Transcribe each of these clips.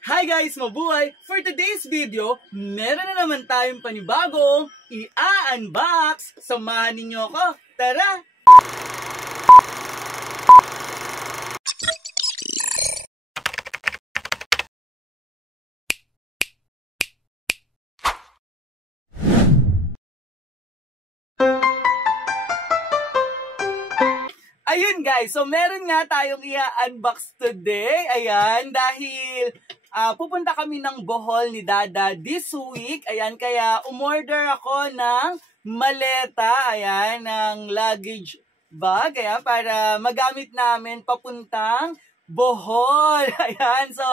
Hi guys! Mabuhay! For today's video, meron na naman tayong panibagong i-unbox. Samahan ninyo ako. Tara! Ayun guys, so meron nga tayong i-unbox today. Ayan, dahil pupunta kami ng Bohol ni Dada this week. Ayan, kaya umorder ako ng maleta, ayan, ng luggage bag, ayan, para magamit namin papuntang Bohol. Ayan, so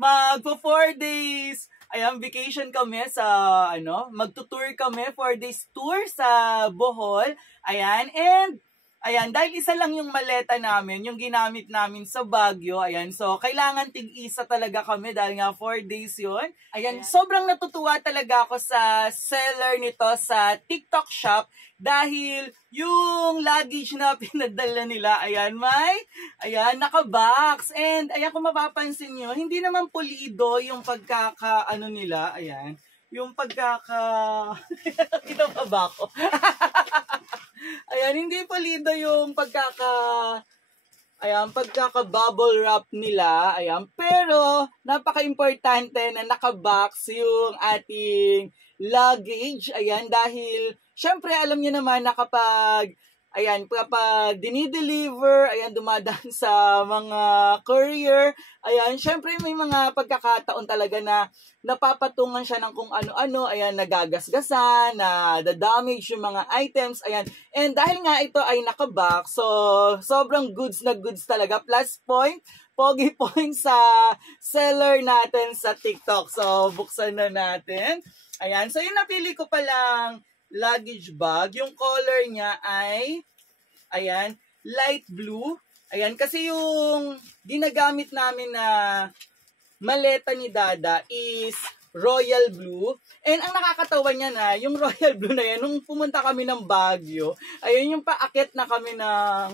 magpo 4 days, ayan, vacation kami sa, magtutour kami, 4 days tour sa Bohol. Ayan, and ayan, dahil isa lang yung maleta namin, yung ginamit namin sa Baguio, ayan, so kailangan tig-isa talaga kami dahil nga 4 days yun. Ayan, sobrang natutuwa talaga ako sa seller nito sa TikTok shop dahil yung luggage na pinadala nila, ayan, naka-box. And ayan, kung mapapansin nyo, hindi naman pulido yung pagkaka-ano nila, ayan, yung ito pa ba ako? Ayan, hindi pulido yung pagkaka-bubble wrap nila. Ayan, pero napaka-importante na naka-box yung ating luggage. Ayan, dahil syempre alam niyo naman na kapag dinideliver, ayan, dumadaan sa mga courier, ayan, syempre may mga pagkakataon talaga na napapatungan siya ng kung ano-ano, ayan, nagagasgasan, na damage yung mga items, ayan. And dahil nga ito ay nakabox, so sobrang goods na goods talaga. Plus point, pogi point sa seller natin sa TikTok. So buksan na natin. Ayan, so yung napili ko palang luggage bag, yung color niya ay, ayan, light blue. Ayan, kasi yung ginagamit namin na maleta ni Dada is royal blue. And ang nakakatawa niya na, yung royal blue na yan, nung pumunta kami ng Baguio, ayun yung paakit na kami ng,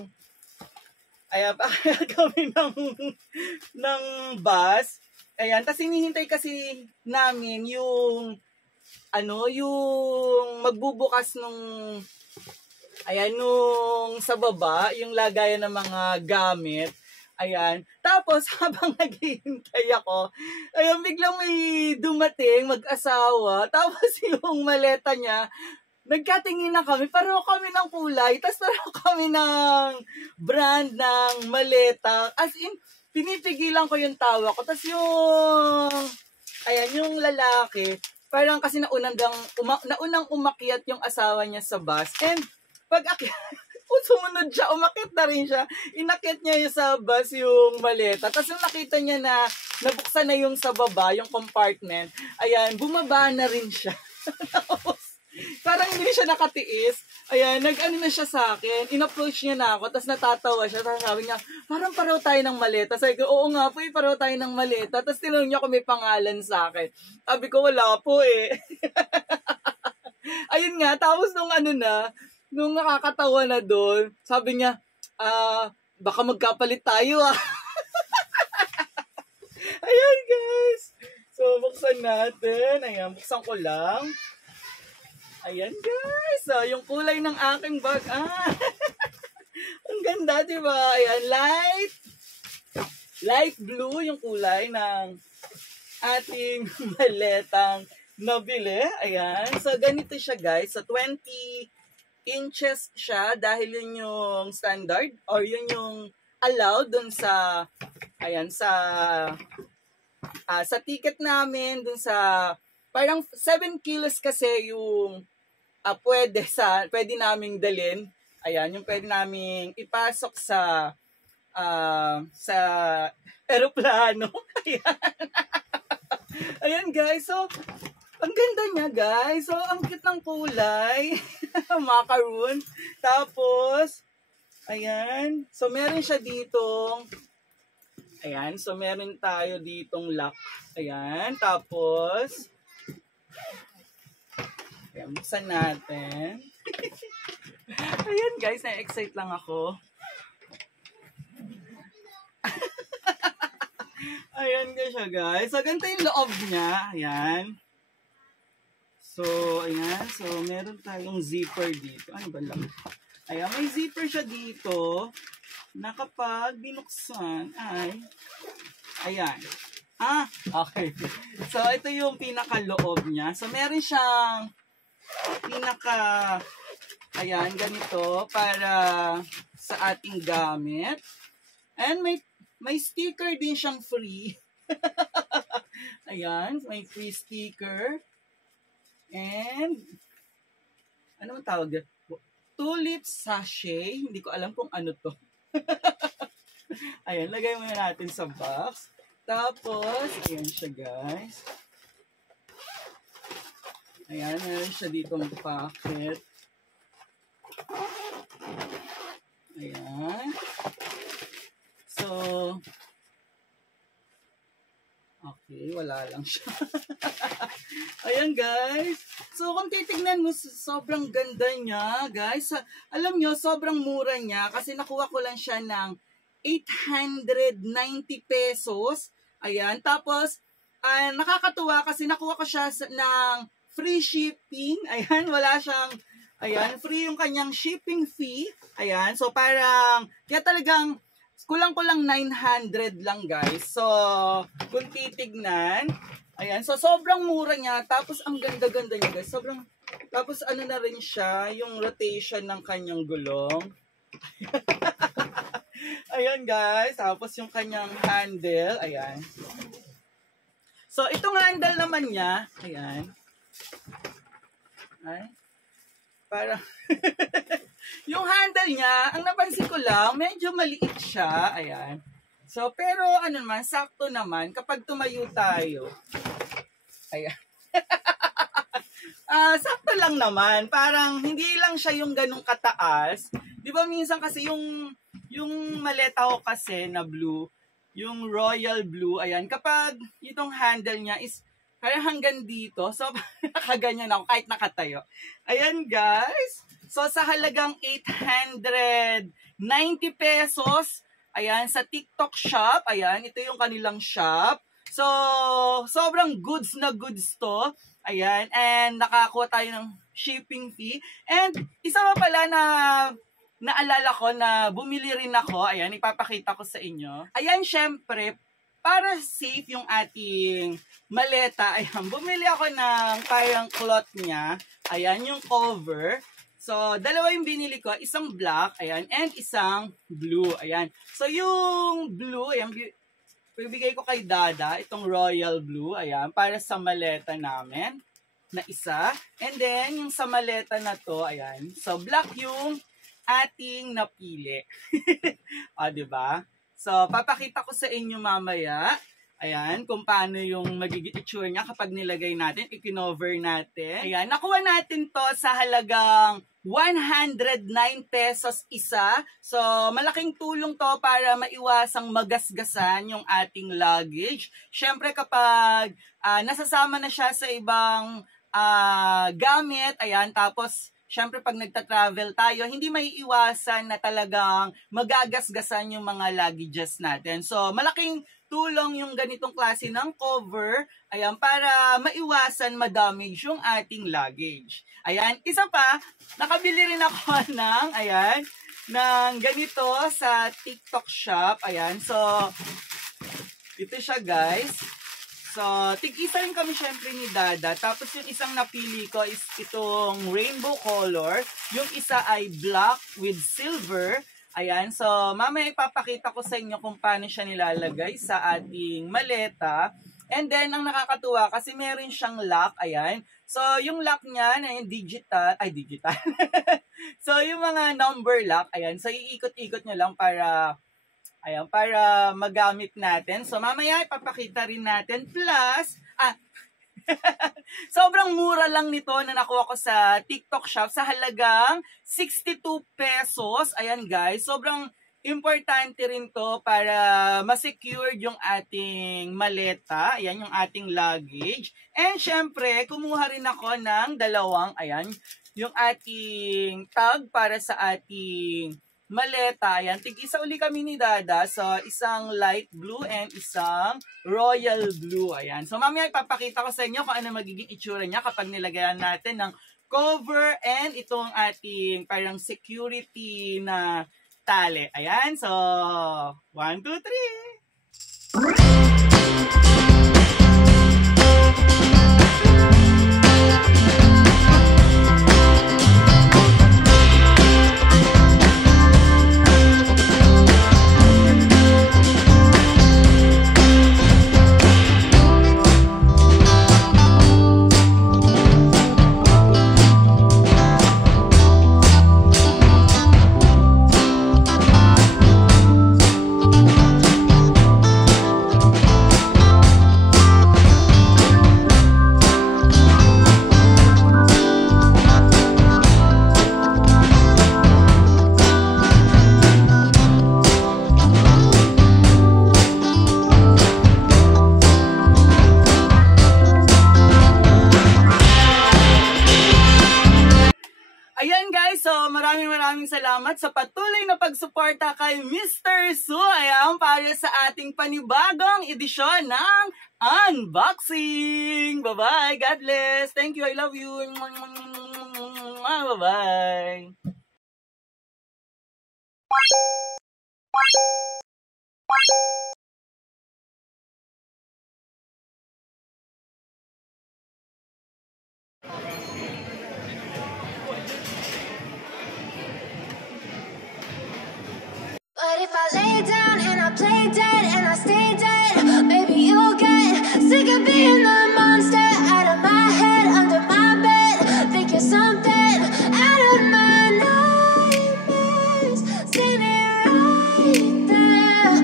ng bus. Ayan, tapos hinihintay kasi namin yung yung magbubukas nung sa baba, yung lagayan ng mga gamit. Ayan. Tapos, habang naghihintay ako, ayan, biglang may dumating, mag-asawa. Tapos, yung maleta niya, nagkatingin na kami, pareho kami ng kulay, tapos pareho kami ng brand ng maleta. As in, pinipigilan ko yung tawa ko. Tapos yung lalaki, parang kasi naunang umakyat yung asawa niya sa bus. And pag sumunod siya, umakyat na rin siya. Inakyat niya yung sa bus yung maleta. Tapos yung nakita niya na nabuksan na yung sa baba, yung compartment, ayan, bumaba na rin siya. Tapos, parang hindi siya nakatiis. Ayan, nag-ano na siya sa akin. In-approach niya na ako. Tapos natatawa siya. Tapos sabi niya, parang pareho tayo ng maleta. Sabi ko, oo nga po, pareho tayo ng maleta. Tapos tinanong niya kung may pangalan sa akin. Sabi ko, wala po eh. Ayun nga, tapos nung nakakatawa na doon, sabi niya, baka magkapalit tayo ah. Ayan guys. So, buksan natin. Ayan, buksan ko lang. Ayan guys, so yung kulay ng aking bag, ang ganda, diba? Ayan, light blue yung kulay ng ating maletang nabili. Ayan, so ganito siya guys, so 20 inches siya dahil yun yung standard or yun yung allowed dun sa, ayan, sa ticket namin, dun sa, parang 7 kilos kasi yung pwede naming dalhin. Ayan, yung pwede naming ipasok sa eroplano. Ayan. Ayan guys, so ang ganda niya guys. So ang cute ng kulay. Macaroon. Tapos ayan, so meron siya ditong, ayan, so meron tayo ditong lock. Ayan, tapos ayan, buksan natin. Ayan guys, na-excite lang ako. Ayan ka siya, guys. So, ganito yung loob niya. Ayan. So, ayan. So, meron tayong zipper dito. Ano ba lang? Ayan, may zipper siya dito na kapag binuksan ay, ayan. Okay. So, ito yung pinaka-loob niya. So, meron siyang ayan, ganito para sa ating gamit. And may sticker din siyang free. Ayan, may free sticker. And, ano ang tawag? Tulip sachet. Hindi ko alam kung ano to. Ayan, lagay muna natin sa box. Tapos, ayan siya, guys. Ayan, meron siya ditong packet. Ayan. So, okay, wala lang siya. Ayan, guys. So, kung titignan mo, sobrang ganda niya, guys. Alam nyo, sobrang mura niya kasi nakuha ko lang siya ng 890 pesos. Ayan. Tapos, nakakatuwa kasi nakuha ko siya ng free shipping. Ayan, wala siyang, ayan, free yung kanyang shipping fee. Ayan, so parang, kaya talagang, kulang-kulang 900 lang, guys. So, kung titignan, ayan, so sobrang mura niya. Tapos, ang ganda-ganda niya, guys. Tapos ano na rin siya, yung rotation ng kanyang gulong. Ayan, guys. Tapos, yung kanyang handle, ayan. So, itong handle naman niya, ayan. Ay, parang, yung handle niya, ang napansin ko lang, medyo maliit siya, ayan. So, pero ano naman, sakto naman, kapag tumayo tayo, ayan. Sakto lang naman, parang hindi lang siya yung ganung kataas. Di ba minsan kasi yung maleta ko kasi na blue, yung royal blue, ayan, kapag itong handle niya is kaya hanggang dito, so nakaganyan ako kahit nakatayo. Ayan, guys. So sa halagang 890 pesos, ayan, sa TikTok shop, ayan, ito yung kanilang shop. So, sobrang goods na goods to. Ayan, and nakakuha tayo ng shipping fee. And isa pa pala na naalala ko na bumili rin ako, ayan, ipapakita ko sa inyo. Ayan, syempre, para safe yung ating maleta, ayan, bumili ako ng parang cloth niya. Ayan, yung cover. So, dalawa yung binili ko. Isang black, ayan, and isang blue. Ayan. So, yung blue, ayan, bibigay ko kay Dada, itong royal blue, ayan, para sa maleta namin na isa. And then, yung sa maleta na to, ayan, so black yung ating napili. O, diba? So, papakita ko sa inyo mamaya, ayan, kung paano yung magiging itsura niya kapag nilagay natin, ikinover natin. Ayan, nakuha natin to sa halagang 109 pesos isa. So, malaking tulong to para maiwasang magasgasan yung ating luggage. Siyempre, kapag nasasama na siya sa ibang gamit, ayan, tapos siyempre, pag nagta-travel tayo, hindi may iwasan na talagang magagasgasan yung mga luggages natin. So, malaking tulong yung ganitong klase ng cover, ayan, para maiwasan madamage yung ating luggage. Ayan, isa pa, nakabili rin ako ng, ayan, ng ganito sa TikTok shop. Ayan, so, ito siya, guys. So, tig-isa rin kami syempre ni Dada. Tapos yung isang napili ko is itong rainbow color. Yung isa ay black with silver. Ayan, so mamaya ipapakita ko sa inyo kung paano siya nilalagay sa ating maleta. And then, ang nakakatuwa kasi meron siyang lock. Ayan. So, yung lock niya na yung digital. So, yung mga number lock. Ayan. So, iikot-ikot nyo lang para... Ayan, para magamit natin. So, mamaya ipapakita rin natin. Plus, sobrang mura lang nito na nakuha ko sa TikTok shop sa halagang 62 pesos. Ayan, guys. Sobrang importante rin to para ma-secure yung ating maleta. Ayan, yung ating luggage. And, syempre, kumuha rin ako ng dalawang, ayan, yung ating tag para sa ating maleta. Ayan, tig-isa uli kami ni Dada. So, isang light blue and isang royal blue. Ayan. So, mamaya ipapakita ko sa inyo kung ano magiging itsura niya kapag nilagayan natin ng cover and itong ating parang security na tali. Ayan. So, 1, 2, 3. Ayan guys, so maraming salamat sa patuloy na pagsuporta kay Mr. Su. Ayan, para sa ating panibagong edisyon ng unboxing. Bye-bye, God bless. Thank you, I love you. Bye-bye. But if I lay down and I play dead and I stay dead, maybe you'll get sick of being the monster out of my head, under my bed. Think you're something out of my nightmares, standing right there.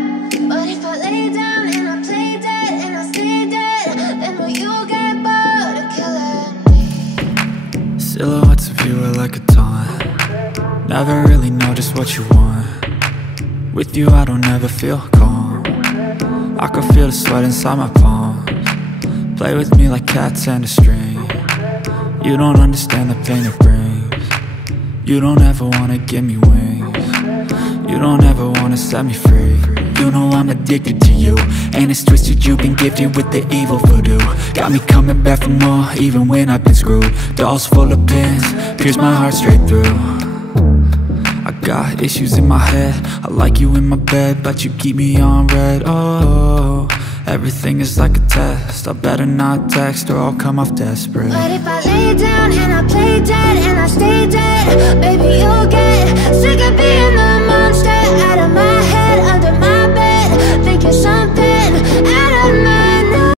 But if I lay down and I play dead and I stay dead, then will you get bored of killing me? Silhouettes of you are like a taunt. Never really know just what you want. With you I don't ever feel calm. I can feel the sweat inside my palms. Play with me like cats and a string. You don't understand the pain it brings. You don't ever wanna give me wings. You don't ever wanna set me free. You know I'm addicted to you, and it's twisted, you've been gifted with the evil voodoo. Got me coming back for more, even when I've been screwed. Dolls full of pins, pierce my heart straight through. I got issues in my head, I like you in my bed, but you keep me on red. Oh, everything is like a test, I better not text or I'll come off desperate. But if I lay down and I play dead and I stay dead, maybe you'll get sick of being the monster out of my head, under my bed. Think you're something